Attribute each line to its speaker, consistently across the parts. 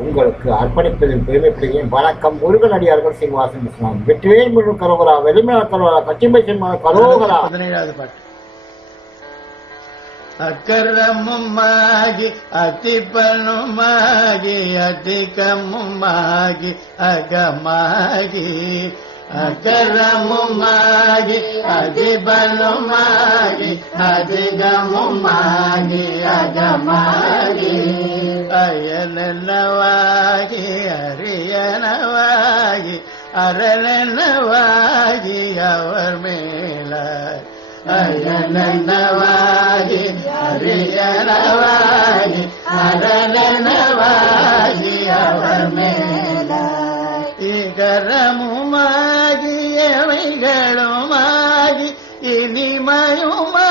Speaker 1: உங்களுக்கு அர்ப்பணிப்பதில் பெருமைப்படுகிறேன். வணக்கம் முருகன் அடியார்கள் சீனிவாசன் இஸ்லாம் வெற்றிவேல் முழு கரோகரா வெளிமல கரோகரா கச்சிம்பை சிம்ம கரோகரா
Speaker 2: பதினேழாவது பாட்டு. அக்கரமுமாகி அத்திப்பனுமாகி அதிகமுமாகி அகமாகி. அக்கரமுமாகி அதிபனுமாகி அதிகமுமாகி அகமாகி. அயனவாகி அரியனவாகி அரணனவாகி அவர் மேலாய் அயனவாகி அரியனவாகி அரணனவாகி அவர் மேல இகரமுமாகி எவைகளுமாகி இனிமயுமா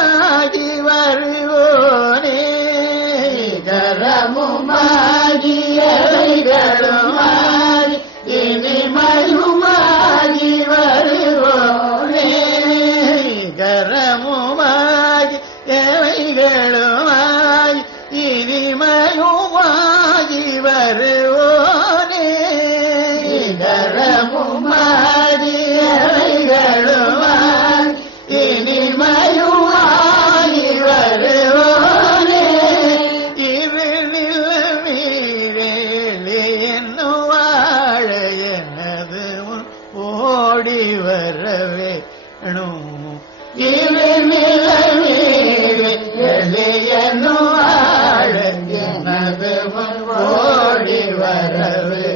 Speaker 2: எனது முன் ஓடி வரவே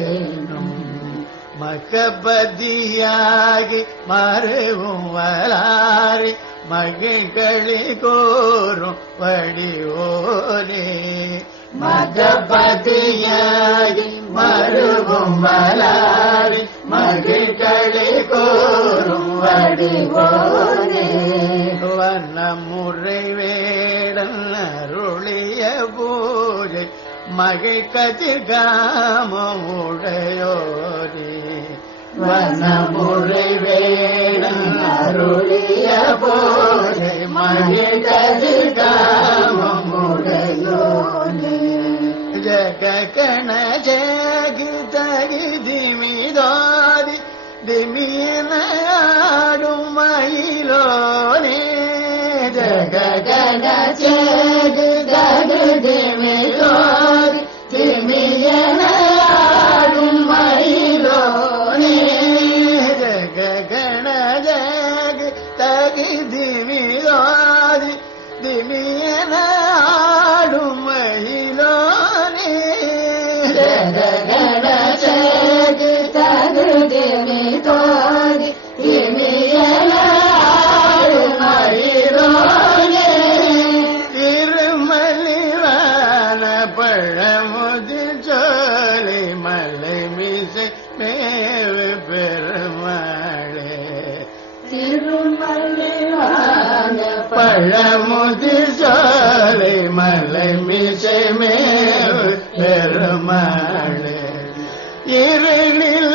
Speaker 2: மக்கபதியாகி மறுவும் வளாரி மகிழ்களி கோரும் வடிவோரே மகபதியாகி மறுவும் வளாரி மகிழ்களி கோரும் வடிவோரே பூஜை மகிழ் கதிர்காமம் உடையோரே வனமுறை வேடன் அருளிய போதை மகிழ் கதிர்காமம் உடையோரே ஜககண ஜகு தகி திமிதாதி திமியன ஆடும் மயிலோனே ஜககண ஜகு பழமுதி சோலை மலை மிசை மேல் பெருமாளே இருளில்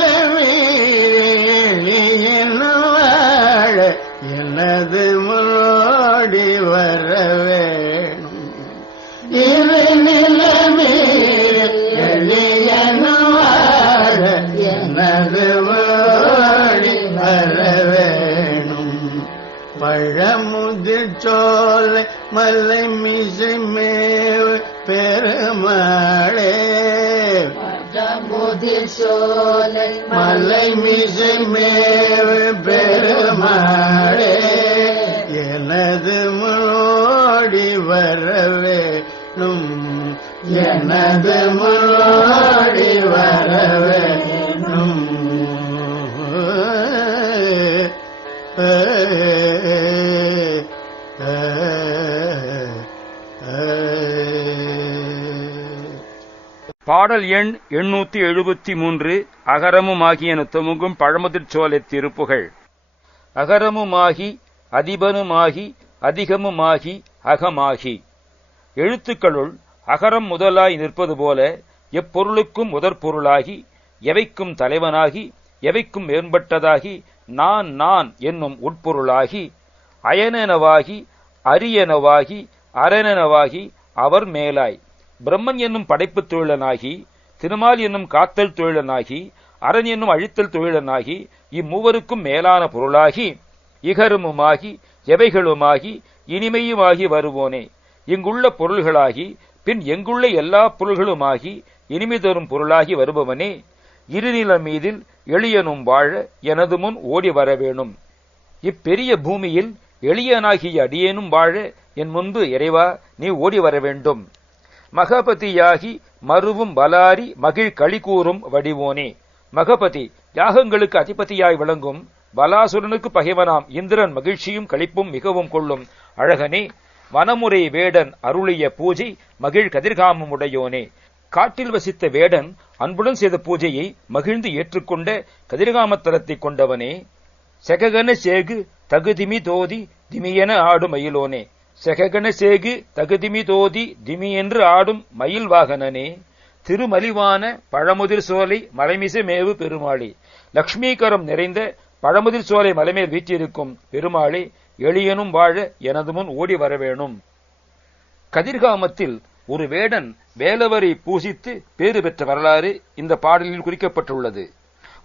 Speaker 2: என்னது பழமுதிர் சோலை மலை மிசை மேவு பெருமாளே.
Speaker 3: முதிர் சோலை
Speaker 2: மலை மிசை மேவு பெருமாளே. எனது முன்னோடி வரவேணும் எனது முன்னோடி வரவேணும்
Speaker 4: பாடல் எண் எண்ணூத்தி எழுபத்தி மூன்று அகரமுமாகி என பழமுதிர்ச்சோலை திருப்புகள் சோலை திருப்புகழ் அகரமுமாகி அதிபனுமாகி அதிகமுமாகி அகமாகி. எழுத்துக்களுள் அகரம் முதலாய் நிற்பது போல எப்பொருளுக்கும் முதற்பொருளாகி எவைக்கும் தலைவனாகி எவைக்கும் மேம்பட்டதாகி நான் நான் என்னும் உட்பொருளாகி அயனெனவாகி அரியனவாகி அரணெனவாகி அவர் மேலாய். பிரம்மன் என்னும் படைப்புத் தொழிலனாகி திருமால் என்னும் காத்தல் தொழிலனாகி அரண் என்னும் அழித்தல் தொழிலனாகி இம்மூவருக்கும் மேலான பொருளாகி இகருமுமாகி எவைகளுமாகி இனிமையுமாகி வருவோனே. இங்குள்ள பொருள்களாகி பின் எங்குள்ள எல்லா பொருள்களுமாகி இனிமை தரும் பொருளாகி வருபவனே. இருநில மீதில் எளியனும் வாழ எனது முன் ஓடி வரவேணும் இப்பெரிய பூமியில் எளியனாகிய அடியேனும் வாழ என் முன்பு இறைவா நீ ஓடி வர வேண்டும். மகபதியாகி மருவும் பலாரி மகிழ் களிகூறும் வடிவோனே. மகபதி யாகங்களுக்கு அதிபதியாய் விளங்கும் பலாசுரனுக்கு பகைவனாம் இந்திரன் மகிழ்ச்சியும் களிப்பும் மிகவும் கொள்ளும். அழகனே வனமுறை வேடன் அருளிய பூஜை மகிழ் கதிர்காமம் உடையோனே. காட்டில் வசித்த வேடன் அன்புடன் செய்த பூஜையை மகிழ்ந்து ஏற்றுக்கொண்ட கதிர்காமத்தலத்தை கொண்டவனே. செககன சேகு தகுதிமி தோதி திமியென ஆடும் மயிலோனே. செககன சேகு தகுதிமி தோதி திமி என்று ஆடும் மயில் வாகனனே. திருமலிவான பழமுதிர் சோலை மலைமிசை மேவு பெருமாளி. லக்ஷ்மீகரம் நிறைந்த பழமுதிர் சோலை மலைமேல் வீற்றிருக்கும் பெருமாளி எளியனும் வாழ எனது முன் ஓடி வரவேணும். கதிர்காமத்தில் ஒரு வேடன் வேலவரை பூசித்து பேறு பெற்ற வரலாறு இந்த பாடலில் குறிக்கப்பட்டுள்ளது.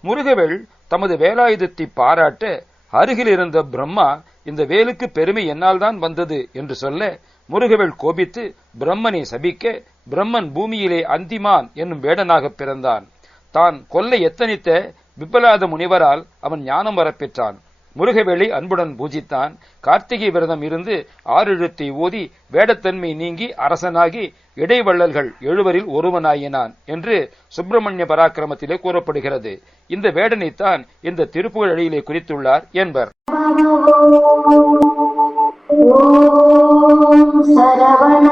Speaker 4: முருகவேள் தமது வேலாயுதத்தை பாராட்ட அருகில் இருந்த பிரம்மா இந்த வேலுக்கு பெருமை என்னால் தான் வந்தது என்று சொல்ல முருகவேள் கோபித்து பிரம்மனை சபிக்க பிரம்மன் பூமியிலே அந்திமான் என்னும் வேடனாக பிறந்தான். தான் கொல்ல எத்தனித்த விபலாத முனிவரால் அவன் ஞானம் வரப்பெற்றான் முருகவேளை அன்புடன் பூஜித்தான். கார்த்திகை விரதம் இருந்து ஆறெழுத்தை ஓதி வேடத்தன்மை நீங்கி அரசனாகி இடைவள்ளல்கள் எழுவரில் ஒருவனாயினான் என்று சுப்பிரமணிய பராக்கிரமத்திலே கூறப்படுகிறது. இந்த வேடனைத்தான் இந்த திருப்புகழ் அழியிலே குறித்துள்ளார் என்பர்.
Speaker 3: ॐ सरवण